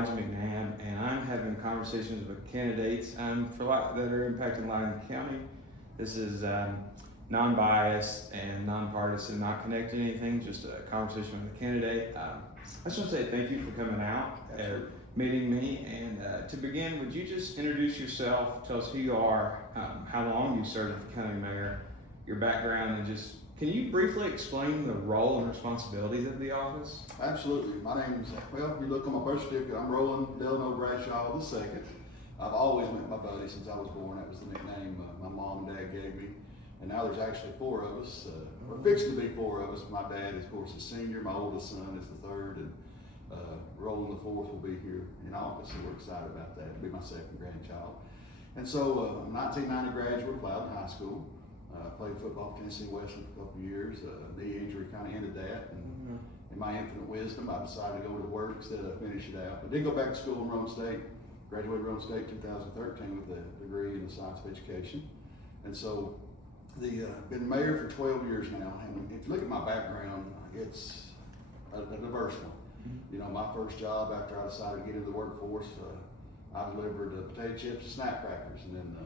Elijah McNabb, and I'm having conversations with candidates that are impacting Loudon County. This is non-biased and non-partisan, not connected to anything, just a conversation with a candidate. I just want to say thank you for coming out and meeting me. And to begin, would you just introduce yourself, tell us who you are, how long you served as the county mayor, your background, and just can you briefly explain the role and responsibilities of the office? Absolutely. My name is, well, if you look on my birth certificate, I'm Roland Delano Bradshaw II. I've always met my buddy since I was born. That was the nickname my mom and dad gave me. And now there's actually four of us. We're fixing to be four of us. My dad, of course, is senior. My oldest son is the third. And Roland the fourth will be here in August. So we're excited about that. It'll be my second grandchild. And so I'm 1990 graduate of Loudon High School. Played football for Tennessee Western for a couple of years. Knee injury kind of ended that. And in my infinite wisdom, I decided to go to work instead of finish it out. But did go back to school in Rome State. Graduated Rome State 2013 with a degree in the science of education. And so been mayor for 12 years now. And if you look at my background, it's a diverse one. You know, my first job after I decided to get into the workforce, I delivered potato chips and snack crackers, and then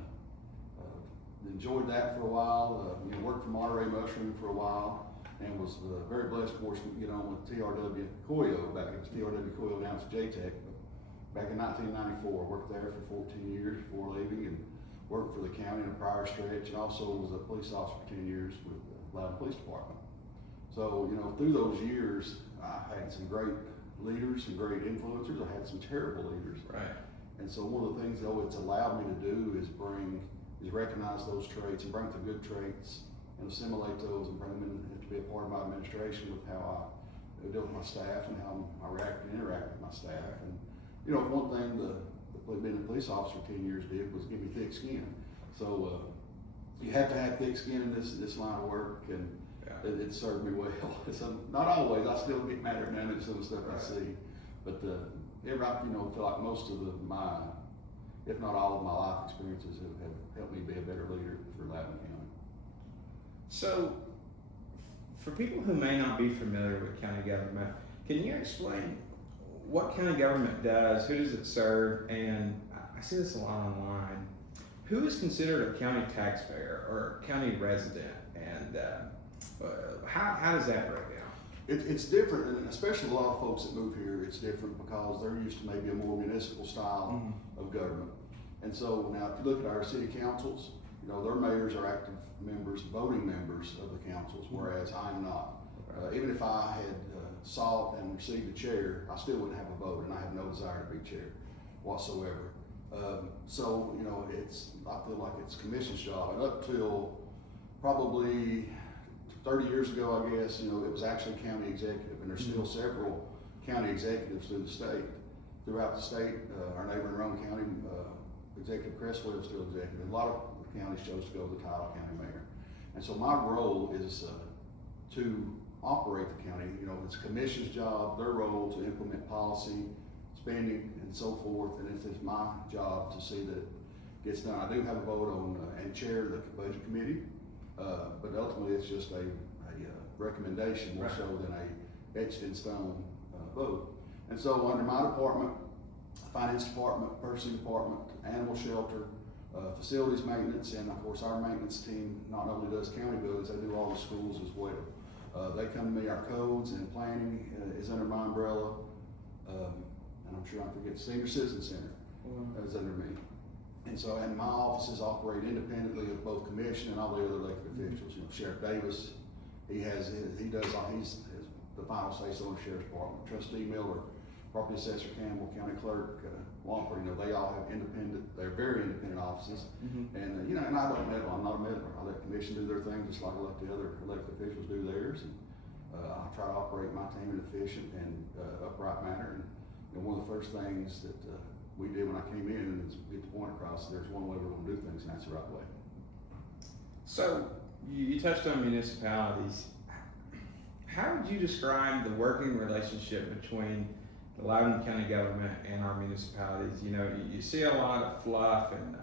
enjoyed that for a while. Worked for Monterey Mushroom for a while, and was very blessed, fortunate to get on with TRW Coyo. Back it was TRW Coyo, now it's JTech. Back in 1994, worked there for 14 years before leaving, and worked for the county in a prior stretch, and also was a police officer for 10 years with the Loudon Police Department. So, through those years, I had some great leaders, some great influencers. I had some terrible leaders. Right. And so one of the things, though, it's allowed me to do is recognize those traits and bring the good traits and assimilate those and bring them in to be a part of my administration with how I deal with my staff and how I react and interact with my staff. And, one thing being a police officer for 10 years did was give me thick skin. So you have to have thick skin in this line of work, and it served me well. So not always. I still get mad at some of the stuff I see, but I feel like most of my, if not all of my life experiences have helped me be a better leader for Loudon County. So, for people who may not be familiar with county government, can you explain what county government does, who does it serve, and I see this a lot online, who is considered a county taxpayer or county resident, and how does that break down? It's different, and especially a lot of folks that move here, it's different because they're used to maybe a more municipal style of government. And so now if you look at our city councils, their mayors are active members, voting members of the councils, whereas I'm not. Even if I had sought and received a chair, I still wouldn't have a vote, and I have no desire to be chair whatsoever. I feel like it's commission's job, and up till probably 30 years ago, I guess, it was actually county executive, and there's still several county executives throughout the state. Our neighbor in Rome County, Executive Cresswell is still executive. And a lot of counties chose to go with the title county mayor. And so my role is to operate the county. It's a commission's job, their role to implement policy, spending, and so forth. And it's my job to see that it gets done. I do have a vote on and chair the budget committee, but ultimately it's just a recommendation more so than a etched in stone vote. And so under my department, finance department, purchasing department, animal shelter, facilities maintenance, and of course our maintenance team not only does county buildings, they do all the schools as well. They come to me, our codes and planning is under my umbrella, and I'm sure I forget Senior Citizen Center is under me. And so, and my offices operate independently of both commission and all the other elected officials. Sheriff Davis, he's the final say so in the Sheriff's Department. Trustee Miller, Property Assessor Campbell, County Clerk Wamper, they all have they're very independent offices. And and I don't meddle, I'm not a meddler. I let the commission do their thing just like I let the other elected officials do theirs. And I try to operate my team in an efficient and upright manner. And one of the first things that we did when I came in is get the point across, there's one way we're gonna do things, and that's the right way. So, you touched on municipalities. How would you describe the working relationship between the Loudon County government and our municipalities? You see a lot of fluff and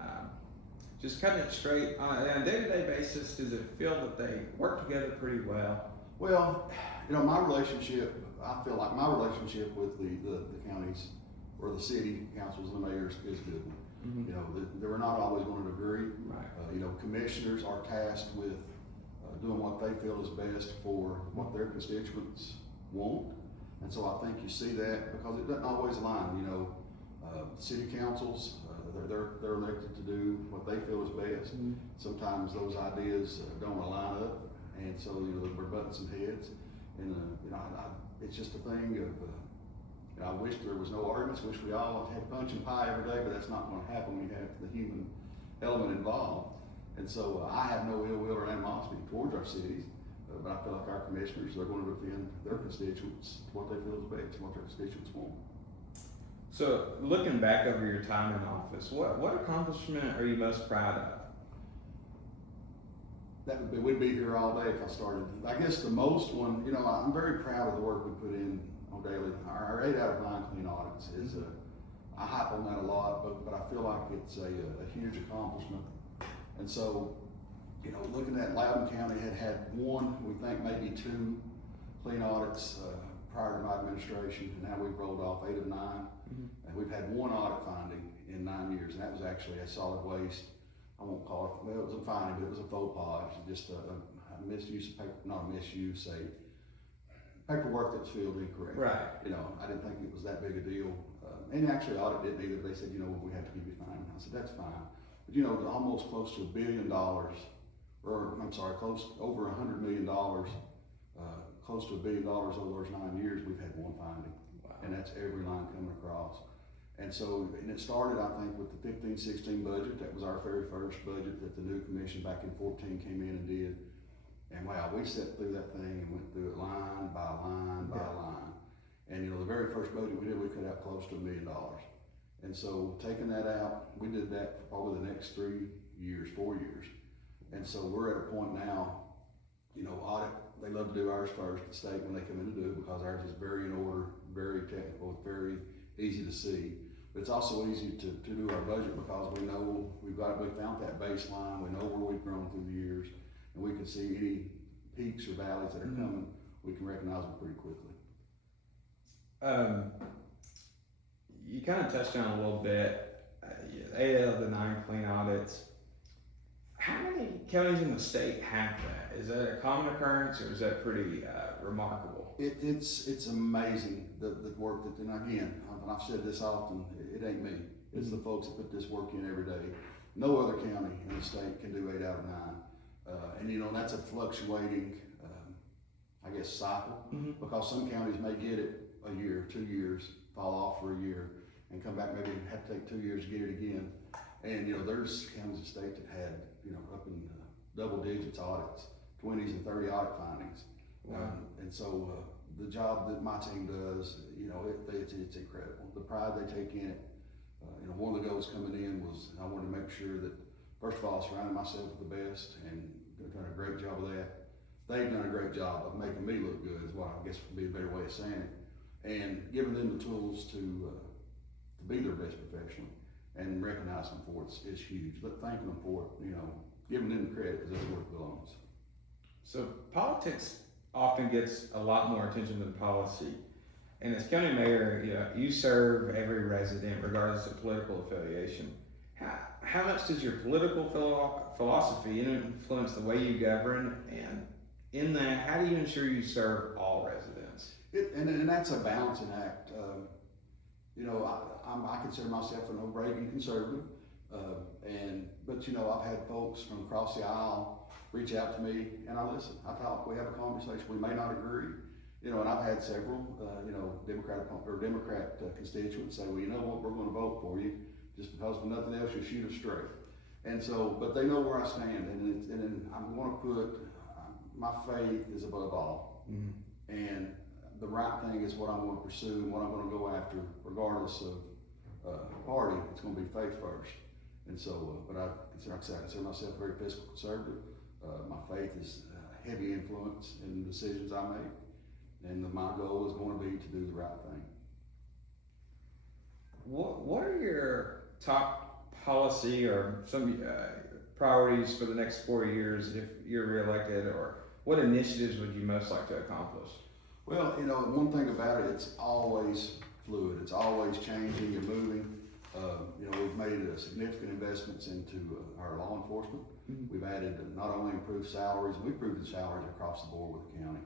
just cutting it straight on a day-to-day basis. Does it feel that they work together pretty well? Well, I feel like my relationship with the counties or the city councils and the mayors is a good one. Mhm. You know, they're not always going to agree. Right. You know, commissioners are tasked with doing what they feel is best for what their constituents want. And so I think you see that because it doesn't always align. You know, city councils, they're elected to do what they feel is best. Mhm. Sometimes those ideas don't align up, and so you know we're butting some heads. And you know, it's just a thing of. You know, I wish there was no arguments. Wish we all had punch and pie every day, but that's not going to happen when you have the human element involved. And so I have no ill will or animosity towards our cities, but I feel like our commissioners, they're going to defend their constituents, what they feel is best, what their constituents want. So, looking back over your time in office, what accomplishment are you most proud of? That would be, we'd be here all day if I started. I guess the most one, you know, I'm very proud of the work we put in on daily. Our 8 out of 9 clean audits is I hype on that a lot, but I feel like it's a huge accomplishment. And so, you know, looking at Loudon County had one, we think maybe 2 clean audits prior to my administration, and now we've rolled off 8 of 9. Mhm. And we've had 1 audit finding in 9 years, and that was actually a solid waste. I won't call it, well, it was a finding, but it was a faux pas, just a misuse of paper, not a misuse, paperwork that was filled incorrect. Right. You know, I didn't think it was that big a deal. And actually, the audit didn't either. They said, you know, we have to give you a fine. I said, that's fine. But you know, almost close to $1 billion, or I'm sorry, close over $100 million, close to $1 billion over those 9 years, we've had 1 finding. Wow. And that's every line coming across. And so, and it started, I think, with the 15-16 budget. That was our very first budget that the new commission back in 14 came in and did. And wow, we sat through that thing and went through it line by line by line. And you know, the very first budget we did, we cut out close to $1 million. And so taking that out, we did that for probably the next 4 years. And so we're at a point now, you know, audit, they love to do ours first, the state, when they come in to do it, because ours is very in order, very technical, very easy to see. But it's also easy to do our budget because we know we found that baseline, we know where we've grown through the years, and we can see any peaks or valleys that are coming, we can recognize them pretty quickly. You kind of touched on it a little bit, 8 out of the 9 clean audits. How many counties in the state have that? Is that a common occurrence, or is that pretty remarkable? It's amazing the work that, and again, I've said this often, it ain't me. It's the folks that put this work in every day. No other county in the state can do 8 out of 9. And you know, that's a fluctuating, I guess, cycle, because some counties may get it a year, 2 years, fall off for a year, and come back, maybe have to take 2 years to get it again. And you know, there's counties in the state that had, you know, up in double digits audits, 20s and 30 audit findings. Wow. And so the job that my team does, you know, it's incredible. The pride they take in it. You know, one of the goals coming in was I wanted to make sure that, first of all, surrounding myself with the best, and they've done a great job of that. They've done a great job of making me look good, is what I guess would be a better way of saying it, and giving them the tools to be their best professionally, and recognizing them for it is huge. But thanking them for it, you know, giving them the credit because that's where it belongs. So politics often gets a lot more attention than policy. And as county mayor, you know, you serve every resident regardless of political affiliation. How much does your political philosophy influence the way you govern? And in that, how do you ensure you serve all residents? And that's a balancing act. You know, I consider myself an old Reagan conservative, but you know, I've had folks from across the aisle reach out to me, and I listen. I talk. We have a conversation. We may not agree, you know, and I've had several, you know, Democrat constituents say, well, you know what, we're going to vote for you just because if nothing else, you shoot us straight. And so, but they know where I stand, and I'm going to put my faith is above all, and the right thing is what I'm going to pursue and what I'm going to go after, regardless of party. It's going to be faith first. And so, but I consider myself very fiscal conservative. My faith is a heavy influence in the decisions I make, and my goal is going to be to do the right thing. What are your top policy or some priorities for the next 4 years if you're reelected, or what initiatives would you most like to accomplish? Well, you know, one thing about it, it's always fluid. It's always changing and moving. We've made significant investments into our law enforcement. We've added not only improved salaries, we've improved the salaries across the board with the county.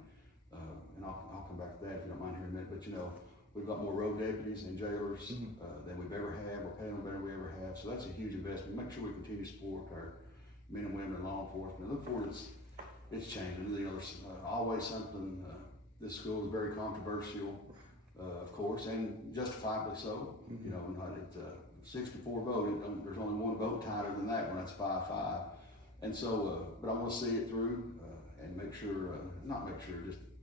And I'll come back to that if you don't mind here in a minute, but we've got more road deputies and jailers than we've ever had. We're paying them better than we ever have. So that's a huge investment. Make sure we continue to support our men and women in law enforcement. I look forward to it's changing. There's always something. This school is very controversial, of course, and justifiably so. Not at 64 vote. There's only one vote tighter than that one. That's 5-5. And so, but I want to see it through and make sure,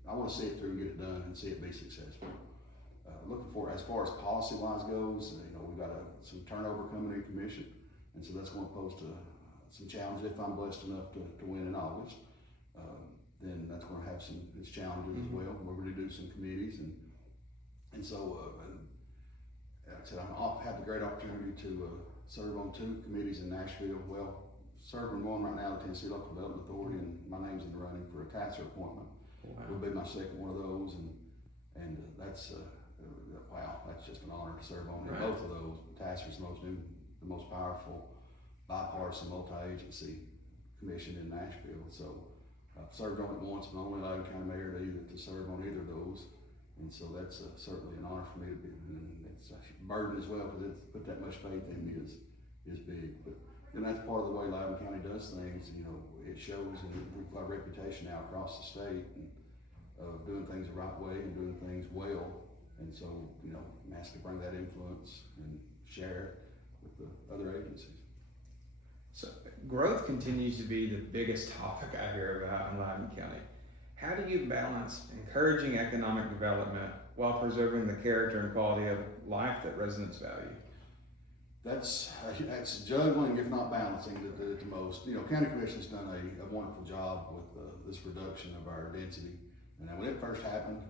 I want to see it through and get it done and see it be successful. Looking for, as far as policy-wise goes, we've got some turnover coming in commission, and so that's going to pose some challenges. If I'm blessed enough to win in August, then that's going to have its challenges as well. We're going to do some committees, and so, like I said, I'll have the great opportunity to serve on 2 committees in Nashville. Well, serving one right now, the Tennessee Local Development Authority, and my name's in the running for a TASER appointment. Wow. Will be my second one of those, and that's wow, that's just an honor to serve on both of those. TASER's the most powerful bipartisan multi-agency commission in Nashville. So I've served on it once, but only Loudon County Mayor to serve on either of those. And so that's certainly an honor for me to be, and it's a burden as well, because it's put that much faith in me is big. But and that's part of the way Loudon County does things. It shows, and we've got a reputation now across the state of doing things the right way and doing things well. And so, I'm asked to bring that influence and share it with the other agencies. So growth continues to be the biggest topic I hear about in Loudon County. How do you balance encouraging economic development while preserving the character and quality of life that residents value? That's juggling, if not balancing, the most. County Commission's done a wonderful job with this reduction of our density. And when it first happened,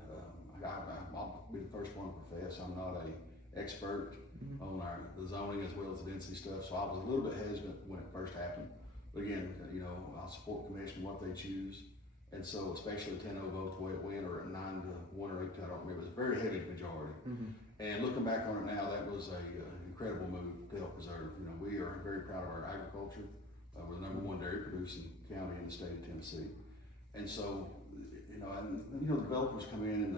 I'll be the first one to profess I'm not an expert on the zoning as well as the density stuff, so I was a little bit hesitant when it first happened. But again, I'll support commission what they choose, and so especially 10-0 vote the way it went, or 9-1 or 8-2, I don't remember. It was a very heavy majority. And looking back on it now, that was a incredible move to help preserve. We are very proud of our agriculture. We're the #1 dairy producing county in the state of Tennessee, and so the developers come in, and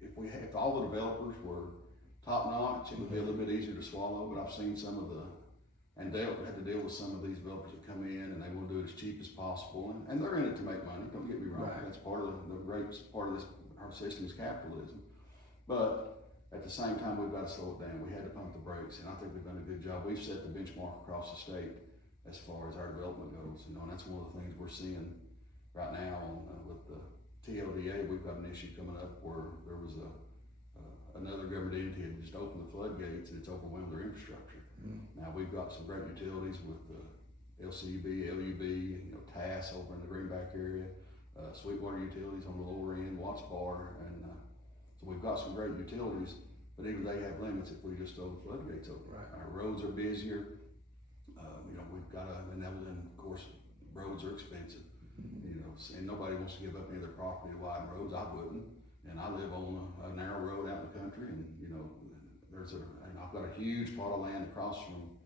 if all the developers were top notch, it would be a little bit easier to swallow. But I've seen some of had to deal with some of these developers that come in and they want to do it as cheap as possible, and they're in it to make money. Don't get me wrong. Right. That's part of the great part of our system is capitalism. But at the same time, we've got to slow it down. We had to pump the brakes, and I think we've done a good job. We've set the benchmark across the state as far as our development goes, and that's one of the things we're seeing right now with the TLDA. We've got an issue coming up where there was another government entity had just opened the floodgates, and it's overwhelmed their infrastructure. Now we've got some great utilities with LCUB, LUB, TAS over in the Greenback area, Sweetwater Utilities on the lower end, Watts Bar, and so we've got some great utilities, but even they have limits if we just throw the floodgates open. Right. Our roads are busier. We've got and of course roads are expensive. And nobody wants to give up any of their property to widen roads. I wouldn't. And I live on a narrow road out in the country, and I've got a huge plot of land across from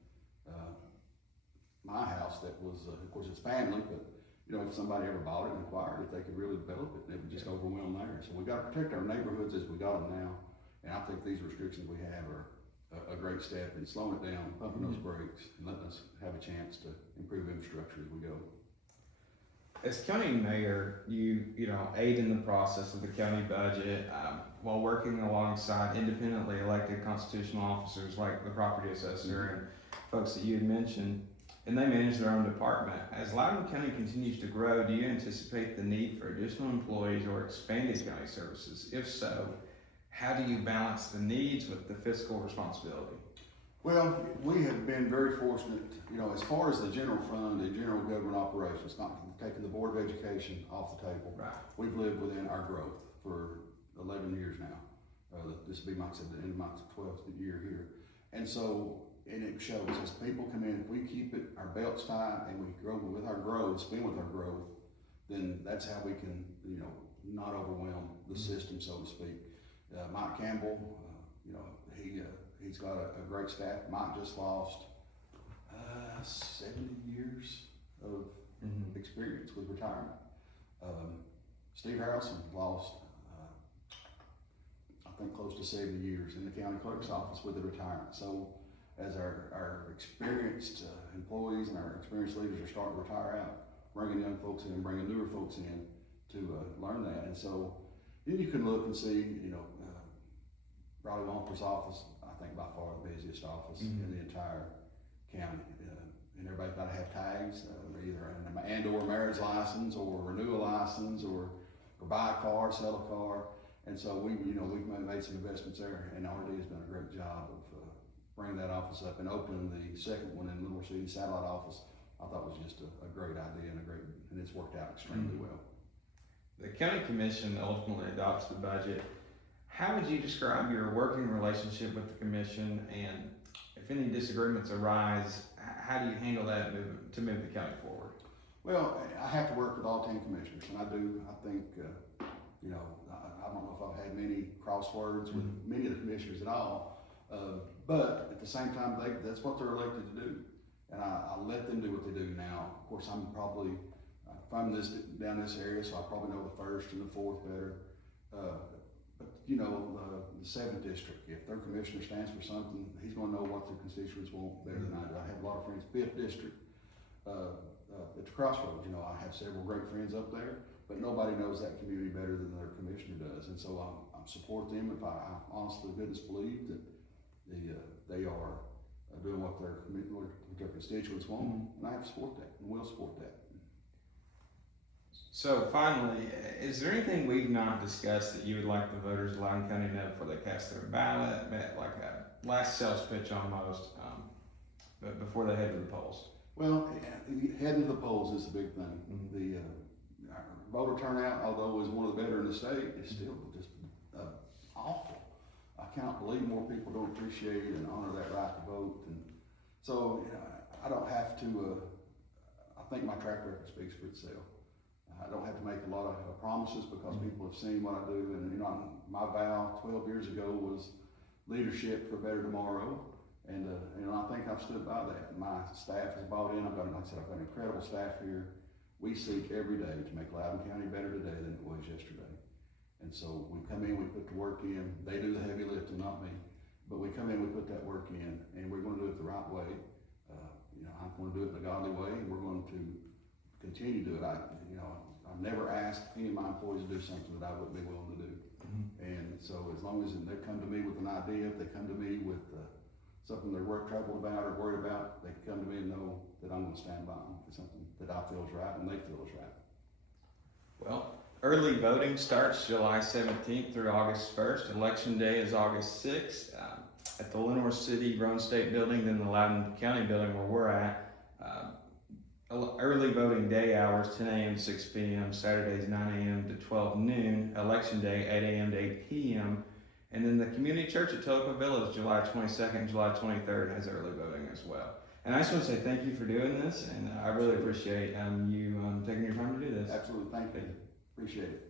my house that was, of course, it's family, but if somebody ever bought it and acquired it, they could really develop it, and it would just overwhelm there. So we got to protect our neighborhoods as we got them now, and I think these restrictions we have are a great step in slowing it down, pumping those brakes, and letting us have a chance to improve infrastructure as we go. As county mayor, you aid in the process of the county budget while working alongside independently elected constitutional officers like the property assessor and folks that you had mentioned, and they manage their own department. As Loudon County continues to grow, do you anticipate the need for additional employees or expanded county services? If so, how do you balance the needs with the fiscal responsibility? Well, we have been very fortunate, as far as the general fund and general government operations, not taking the Board of Education off the table. Right. We've lived within our growth for 11 years now. This will be, like I said, the end of my 12th year here. And so, and it shows as people come in, if we keep our belts tight and we grow with our growth, spend with our growth, then that's how we can, not overwhelm the system, so to speak. Mike Campbell, you know, he's got a great staff. Mike just lost 70 years of experience with retirement. Steve Harrelson lost, I think, close to 70 years in the county clerk's office with the retirement. So as our experienced employees and our experienced leaders are starting to retire out, bringing young folks in and bringing newer folks in to learn that. And so then you can look and see, you know, Riley Wamper's office, I think by far the busiest office in the entire county. And everybody's got to have tags, either an or marriage license or renew a license or buy a car, sell a car. And so we've made some investments there, and RD has done a great job of bringing that office up and opening the second one in Little City satellite office. I thought was just a great idea and it's worked out extremely well. The county commission ultimately adopts the budget. How would you describe your working relationship with the commission, and if any disagreements arise, how do you handle that to move the county forward? Well, I have to work with all 10 commissioners, and I do. I think, I don't know if I've had many crosswords with many of the commissioners at all, but at the same time, that's what they're elected to do, and I let them do what they do now. Of course, I'm probably, if I'm down this area, so I probably know the first and the fourth better. But you know, the 7th district, if their commissioner stands for something, he's going to know what their constituents want better than I do. I have a lot of friends. 5th district, at the crossroads, you know, I have several great friends up there, but nobody knows that community better than their commissioner does. And so I support them. If I honestly goodness believe that they are doing what their constituents want, and I have to support that and will support that. So finally, is there anything we've not discussed that you would like the voters of Loudon County to know before they cast their ballot, like a last sales pitch almost, but before they head to the polls? Well, heading to the polls is a big thing. The voter turnout, although is one of the better in the state, is still just awful. I cannot believe more people don't appreciate and honor that right to vote. And so, you know, I don't have to, I think my track record speaks for itself. I don't have to make a lot of promises because people have seen what I do. And, you know, my vow 12 years ago was leadership for a better tomorrow. And, you know, I think I've stood by that. My staff has bought in. Like I said, I've got an incredible staff here. We seek every day to make Loudon County better today than it was yesterday. And so we come in, we put the work in. They do the heavy lifting, not me. But we come in, we put that work in, and we're going to do it the right way. You know, I'm going to do it in a godly way, and we're going to continue to do it. I've never asked any of my employees to do something that I wouldn't be willing to do. And so as long as they come to me with an idea, if they come to me with something they're troubled about or worried about, they can come to me and know that I'm going to stand by them for something that I feel is right and they feel is right. Well, early voting starts July 17th through August 1st. Election day is August 6th at the Lenore City Roan State Building, then the Loudon County Building where we're at. Early voting day hours, 10 a.m. to 6 p.m., Saturdays 9 a.m. to 12 noon, election day 8 a.m. to 8 p.m., and then the community church at Toledo Village, July 22nd, July 23rd has early voting as well. And I just want to say thank you for doing this, and I really appreciate you taking your time to do this. Absolutely, thank you. Appreciate it.